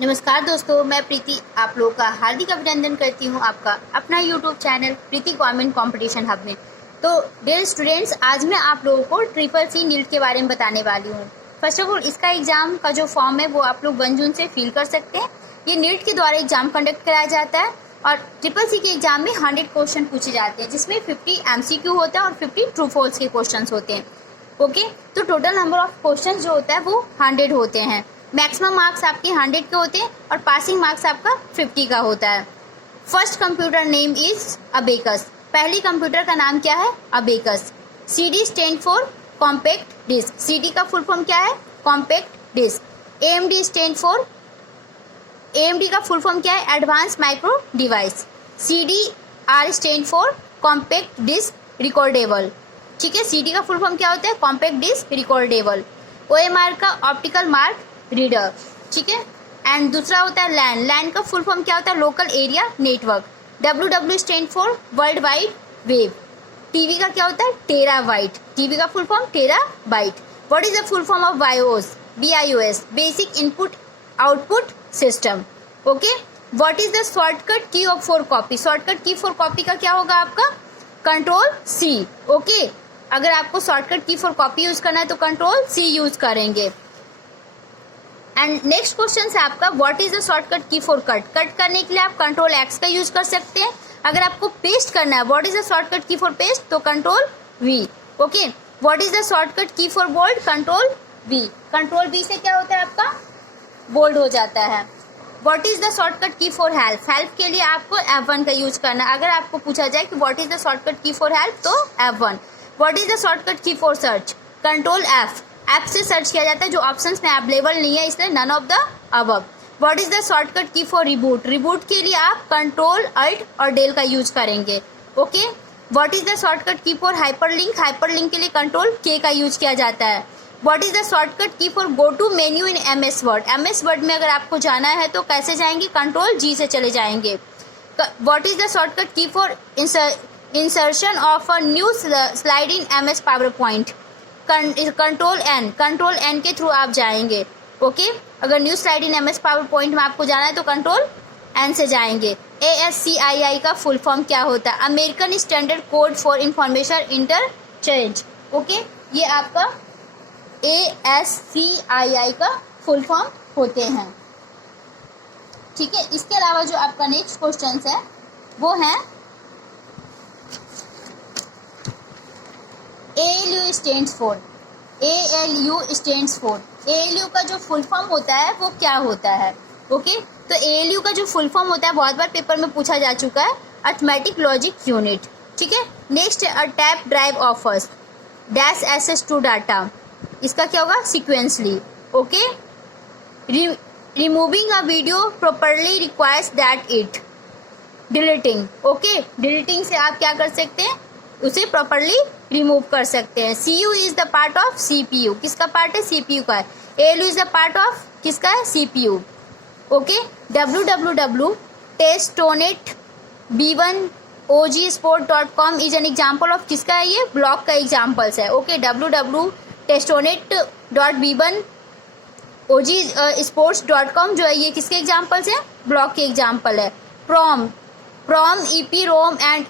नमस्कार दोस्तों, मैं प्रीति आप लोगों का हार्दिक अभिनंदन करती हूँ आपका अपना यूट्यूब चैनल प्रीति गवर्नमेंट कंपटीशन हब में। तो डियर स्टूडेंट्स, आज मैं आप लोगों को CCC नीट के बारे में बताने वाली हूँ। फर्स्ट ऑफ ऑल, इसका एग्जाम का जो फॉर्म है वो आप लोग 1 जून से फिल कर सकते हैं। ये नीट के द्वारा एग्जाम कंडक्ट कराया जाता है और CCC के एग्जाम में 100 क्वेश्चन पूछे जाते हैं, जिसमें 50 MCQ होता है और 50 ट्रू फॉल्स के क्वेश्चन होते हैं। ओके, तो टोटल नंबर ऑफ क्वेश्चन जो होता है वो 100 होते हैं। मैक्सिमम मार्क्स आपके 100 के होते हैं और पासिंग मार्क्स आपका 50 का होता है। First computer name is abacus. पहली कंप्यूटर का नाम क्या है? Abacus. CD stand for compact disc. CD का फुल फॉर्म क्या है? Compact disc. AMD का फुल फॉर्म क्या है? Advance micro device. CDR stand for compact disc recordable. ठीक है, CD का फुल फॉर्म क्या होता है? Compact disc recordable. OMR का ऑप्टिकल मार्क रीडर। ठीक है, एंड दूसरा होता है लैन। लैन का फुल फॉर्म क्या होता है? Local area network. WW stand for world wide web. TV का क्या होता है? टेराबाइट। टीवी का full form terabyte. What is the full form of BIOS? BIOS basic input output system. Okay, what is the shortcut की of for copy? Shortcut key for copy का क्या होगा आपका? Ctrl+C। ओके, अगर आपको shortcut key for copy use करना है तो Ctrl+C यूज करेंगे। एंड नेक्स्ट क्वेश्चन है आपका, what is the shortcut key for cut? Cut करने के लिए आप Ctrl+X का यूज कर सकते हैं। अगर आपको पेस्ट करना है, what is the shortcut key for paste? तो Ctrl+V। Okay, what is the shortcut key for bold? Ctrl+V। Ctrl+V से क्या होता है आपका? बोल्ड हो जाता है। What is the shortcut key for help? Help के लिए आपको F1 का यूज करना है। अगर आपको पूछा जाए कि what is the shortcut key for help, तो F1। What is the shortcut key for search? Ctrl+F। App से सर्च किया जाता है, जो ऑप्शंस में अवेलेबल नहीं है, इसलिए none of the above. What is the shortcut key for reboot? Reboot के लिए आप Ctrl+Alt और डेल का यूज करेंगे। Okay, what is the shortcut key for hyperlink? Hyperlink के लिए Ctrl+K का यूज किया जाता है। What is the shortcut key for go to menu in MS word? MS word में अगर आपको जाना है तो कैसे जाएंगे? Ctrl+G से चले जाएंगे। What is the shortcut key for insertion of a new slide in MS power point? Ctrl+N। Ctrl+N के थ्रू आप जाएंगे। ओके, अगर new slide in MS power point में आपको जाना है तो Ctrl+N से जाएंगे। ASCII का फुल फॉर्म क्या होता है? American standard code for information interchange. Okay, ये आपका ASCII का फुल फॉर्म होते हैं। ठीक है, इसके अलावा जो आपका नेक्स्ट क्वेश्चन है वो है ALU stands for. ALU stands for. ALU का जो फुल फॉर्म होता है वो क्या होता है? ओके, तो ALU का जो फुल फॉर्म होता है बहुत बार पेपर में पूछा जा चुका है, अर्थमेटिक लॉजिक यूनिट। ठीक है, next a tape drive offers dash access to data. इसका क्या होगा? Sequentially. Okay, removing a video properly requires that it deleting. Okay, deleting से आप क्या कर सकते हैं? उसे प्रॉपरली रिमूव कर सकते हैं। CU is the part of CPU। किसका पार्ट है? CPU का है। ALU is the part of किसका है? CPU। Okay, www टेस्टोनेट b1ogsport.com is an example of किसका है? ये ब्लॉग का एग्जाम्पल्स है। ओके, www.b1ogsports.com जो है ये किसके एग्जाम्पल्स है? ब्लॉग के एग्जाम्पल है। PROM EPROM and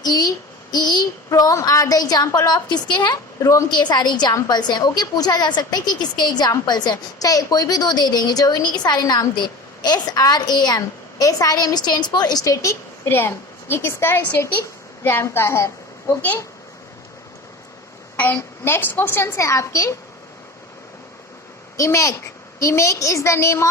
EEPROM are the example of किसके हैं? रोम के सारे एग्जाम्पल्स हैं। ओके, पूछा जा सकता है कि किसके एग्जाम्पल्स हैं, चाहे कोई भी दो दे देंगे, जरूरी नहीं कि सारे नाम दे। SRAM stands for static RAM. ये किसका है? स्टैटिक रैम का है। ओके, एंड नेक्स्ट क्वेश्चन है आपके इमेक। इमेक इज द नेम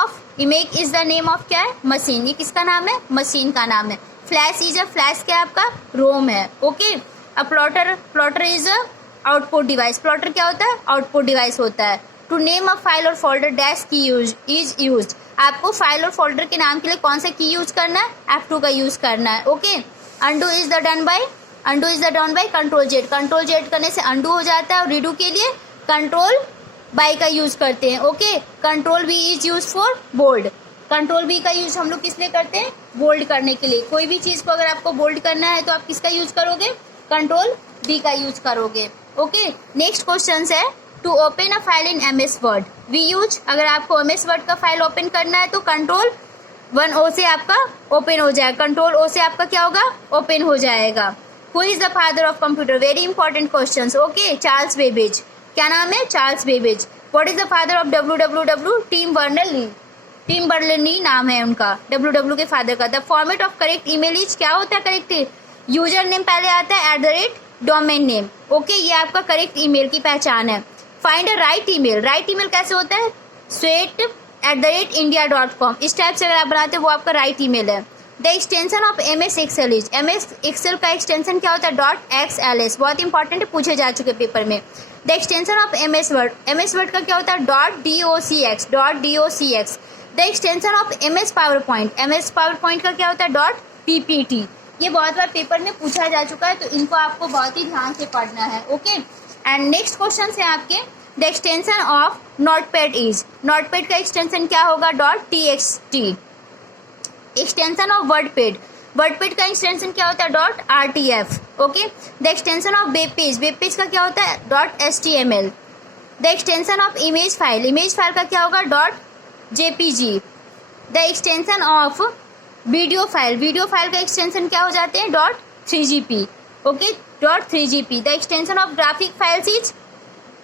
ऑफ क्या है? मशीन। ये किसका नाम है? मशीन का नाम है। फ्लैश इज अ फ्लैश क्या है आपका? रोम है। Okay, a plotter is a output device. Plotter क्या होता है? आउटपुट डिवाइस होता है। टू नेम अ फाइल और फोल्डर डैश की इज यूज्ड। आपको फाइल और फोल्डर के नाम के लिए कौन सा की यूज करना है? F2 का यूज करना है। Okay, undo is the done by Ctrl+Z। Ctrl+Z करने से अनडू हो जाता है और रीडू के लिए Ctrl+by का यूज करते हैं। Okay, Ctrl+V is use for bold. Ctrl+V का यूज हम लोग किस लिए करते हैं? बोल्ड करने के लिए। कोई भी चीज को अगर आपको बोल्ड करना है तो आप किसका यूज करोगे? Ctrl+V का यूज करोगे। Okay, next question is to open a file in MS word we use. अगर आपको MS वर्ड का फाइल ओपन करना है तो वन ओ से आपका ओपन हो जाएगा, कंट्रोल ओ से आपका क्या होगा, ओपन हो जाएगा। Who is the father of computer, very important questions, okay, Charles Babbage. क्या नाम है, Charles Babbage. What is the father of W, Tim burner Lee, Tim burner Lee नाम है उनका, डब्ल्यू के फादर का। The format of correct email is, क्या होता है करेक्ट, यूजर नेम पहले आता है डोमेन नेम, ओके, ये आपका करेक्ट ईमेल की पहचान है। Find a right email, right email कैसे होता है, swet@india.com, इस टाइप से अगर आप बनाते हैं वो आपका राइट ईमेल है। The extension of MS Excel is, MS Excel का एक्सटेंशन क्या होता है, .xls, बहुत इंपॉर्टेंट है, पूछे जा चुके पेपर में। The extension of MS Word का क्या होता है, .docx। The extension of MS PowerPoint का क्या होता है, .ppt। ये बहुत बार पेपर में पूछा जा चुका है, तो इनको आपको बहुत ही ध्यान से पढ़ना है, ओके। एंड नेक्स्ट क्वेश्चन है आपके, the extension of notepad is, notepad का एक्सटेंशन क्या होगा, .txt। एक्सटेंशन ऑफ वर्डपैड का एक्सटेंशन क्या होता है, .rtf, okay. The extension of web page का क्या होता है, .html। The extension of image file का क्या होगा, .jpg। The extension of video file का एक्सटेंशन क्या हो जाते हैं, .3gp, okay, .3gp। The extension of graphic files is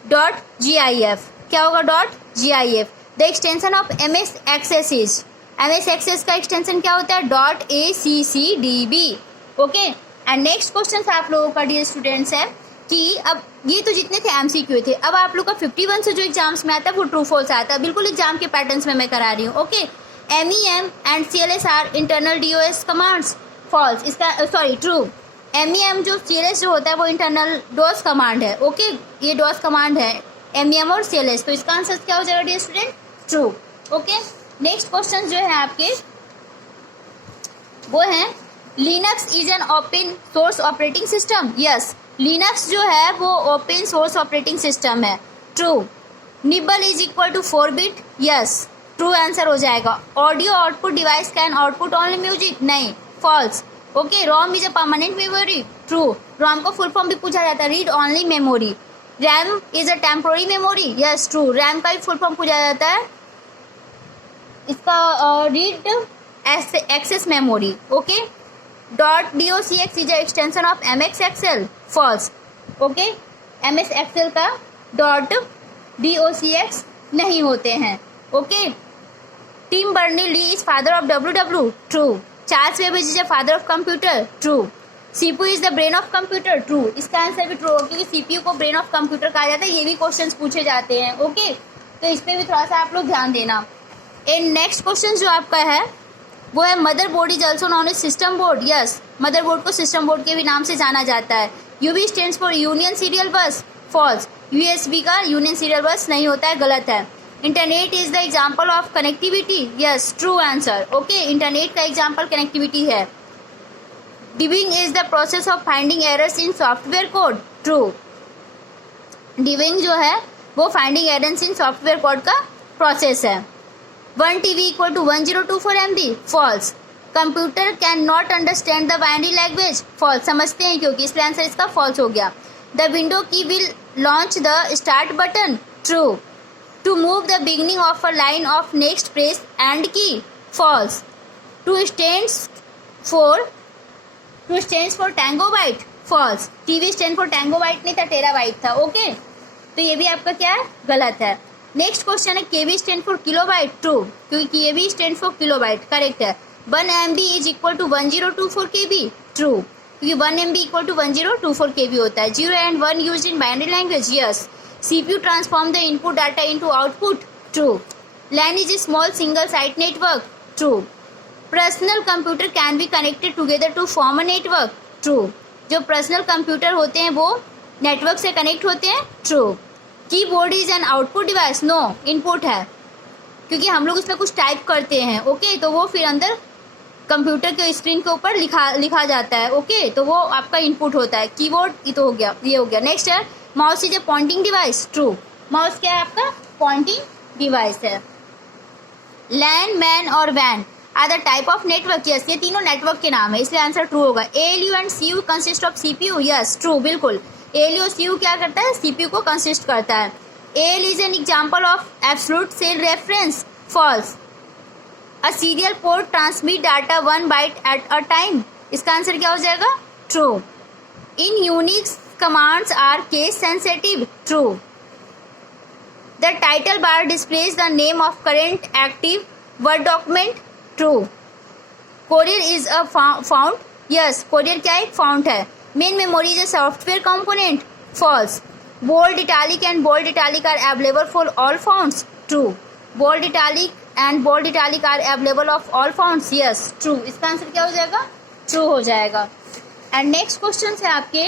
.gif, क्या होगा, .gif। The extension of MS Access का एक्सटेंशन क्या होता है, .accdb, okay. And next question आप लोगों का डियर स्टूडेंट्स है कि अब ये तो जितने थे MCQ थे, अब आप लोग का 51 से जो एग्जाम्स में आता है वो ट्रू फॉल्स आता है, बिल्कुल एग्जाम के पैटर्न्स में मैं करा रही हूँ, okay. MEM and CLS are internal DOS commands, false, इसका सॉरी ट्रू। MEM जो CLS जो होता है वो इंटरनल DOS कमांड है, ओके, ये DOS कमांड है MEM और CLS, तो इसका आंसर क्या हो जाएगा dear student, true, okay. Next question जो है आपके वो है, Linux is an open source operating system, yes, Linux जो है वो ओपन सोर्स ऑपरेटिंग सिस्टम है, true. Nibble is equal to 4 bit, yes, true answer हो जाएगा। Audio output device can output only music, नहीं, false, okay. ROM is a permanent memory, true, ROM को full form भी पूछा जाता है, read only memory. RAM is a temporary memory, yes, true, RAM का भी फुल फॉर्म पूछा जाता है, इसका read access memory, okay. .docx is a extension of MS Excel, false, okay, MS Excel का .docx नहीं होते हैं, ओके। Tim burner Lee is father of WW, true. Charles Babbage is a father of computer, true. CPU is the brain of computer, true, इसका answer भी true होगा क्योंकि CPU को ब्रेन ऑफ कंप्यूटर कहा जाता है, ये भी क्वेश्चंस पूछे जाते हैं, ओके, तो इस पे भी थोड़ा सा आप लोग ध्यान देना। एंड नेक्स्ट क्वेश्चन जो आपका है वो है, motherboard is also known as system board, yes, motherboard को सिस्टम बोर्ड के भी नाम से जाना जाता है। UB stands for union serial bus, false, USB का यूनियन सीरियल बस नहीं होता है, गलत है। Internet is the example of connectivity, yes, true answer, okay, internet का एग्जाम्पल कनेक्टिविटी है। Debugging is the process of finding errors in software code, true, debugging जो है वो finding errors in software code का प्रोसेस है। 1 TB equal to 1024 MB, false. Computer can not understand the binary language, false, समझते हैं क्योंकि, इसलिए answer इसका फॉल्स हो गया। The window key will launch the start button, true. To move the beginning of a line of next press end key, false. Two stands for tango byte, false. TV stand for tango byte नहीं था, terabyte था, okay, तो ये भी आपका क्या है, गलत है। नेक्स्ट क्वेश्चन है, KB stand for kilobyte, true, क्योंकि KB stand for kilobyte, correct है। 1 MB is equal to 1024 KB, true, क्योंकि 1 MB इक्वल टू 1024 KB होता है। 0 and 1 used in binary language, yes. CPU transform the input data into output, true. LAN is a small single site network, true. Personal computer can be connected together to form a network, true, जो personal computer होते हैं वो network से connect होते हैं, true. Keyboard is an output device, no, input है, क्योंकि हम लोग उसमें कुछ टाइप करते हैं, ओके, तो वो फिर अंदर कंप्यूटर के स्क्रीन के ऊपर लिखा जाता है, ओके, तो वो आपका इनपुट होता है। कीबोर्ड ये तो हो गया, ये हो गया। नेक्स्ट है, mouse is a pointing device, true, mouse क्या है आपका, पॉइंटिंग डिवाइस है। लैन, मैन और वैन are the type of network, yes, ये तीनों नेटवर्क के नाम है, इसलिए आंसर ट्रू होगा। ALU and CU consist of CPU, yes, true, बिल्कुल, ALU और CU क्या करता है, CPU को कंसिस्ट करता है। AL is an example of absolute cell reference, false. A serial port transmit data 1 byte at a time, इसका आंसर क्या हो जाएगा? True. In Unix commands are case sensitive, true. The title bar displays the name of current active word document, true. Courier is a font, yes, Courier क्या एक font है। Main memory is a software component, false. Bold italic and bold italic are available for all fonts, true. Bold italic and bold italic are available of all fonts, yes, true. इसका answer क्या हो जाएगा? True हो जाएगा। And next question है आपके,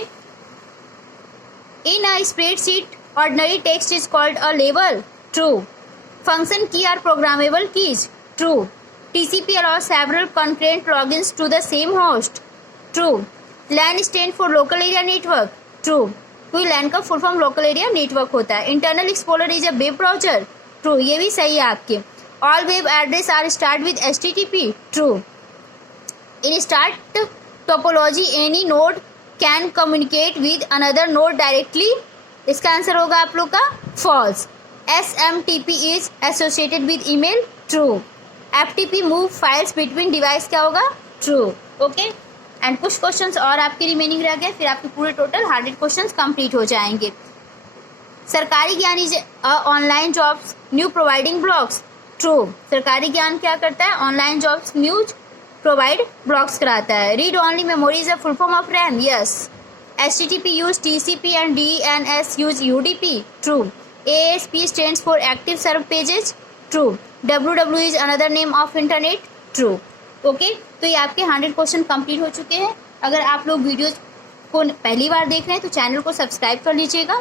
in a spreadsheet ordinary text is called a label, true. Function key are programmable keys, true. TCP allows several concurrent logins to the same host, true. LAN stand for local area network, true. क्योंकि LAN का full form local area network होता है। Internal explorer is a web browser, true, ये भी सही है आपके। All web address are start with HTTP, true. In start topology any node can communicate with another node directly, इसका answer होगा आप लोग का false. SMTP is associated with email, true. FTP move files between device क्या होगा? True. Okay, and कुछ questions और आपके रिमेनिंग रह गए, फिर आपके पूरे टोटल 100 क्वेश्चंस कंप्लीट हो जाएंगे। सरकारी ज्ञान is online jobs new providing blocks, true. सरकारी ज्ञान क्या करता है? Online jobs news provide blocks कराता है। Read only memory is a full form of RAM, yes. HTTP use TCP and DNS use UDP, true. ASP stands for active serve pages, true. WW is another name of internet, true. Okay, तो ये आपके 100 question complete हो चुके हैं। अगर आप लोग videos को पहली बार देख रहे हैं तो चैनल को सब्सक्राइब कर लीजिएगा।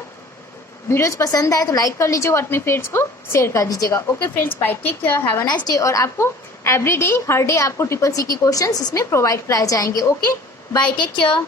वीडियोज पसंद आए तो लाइक कर लीजिएगा और अपने फ्रेंड्स को शेयर कर दीजिएगा। Okay friends, bye, take care, have a nice day. और आपको एवरी डे, हर डे आपको CCC के क्वेश्चन इसमें प्रोवाइड कराए जाएंगे। Okay, bye, take care.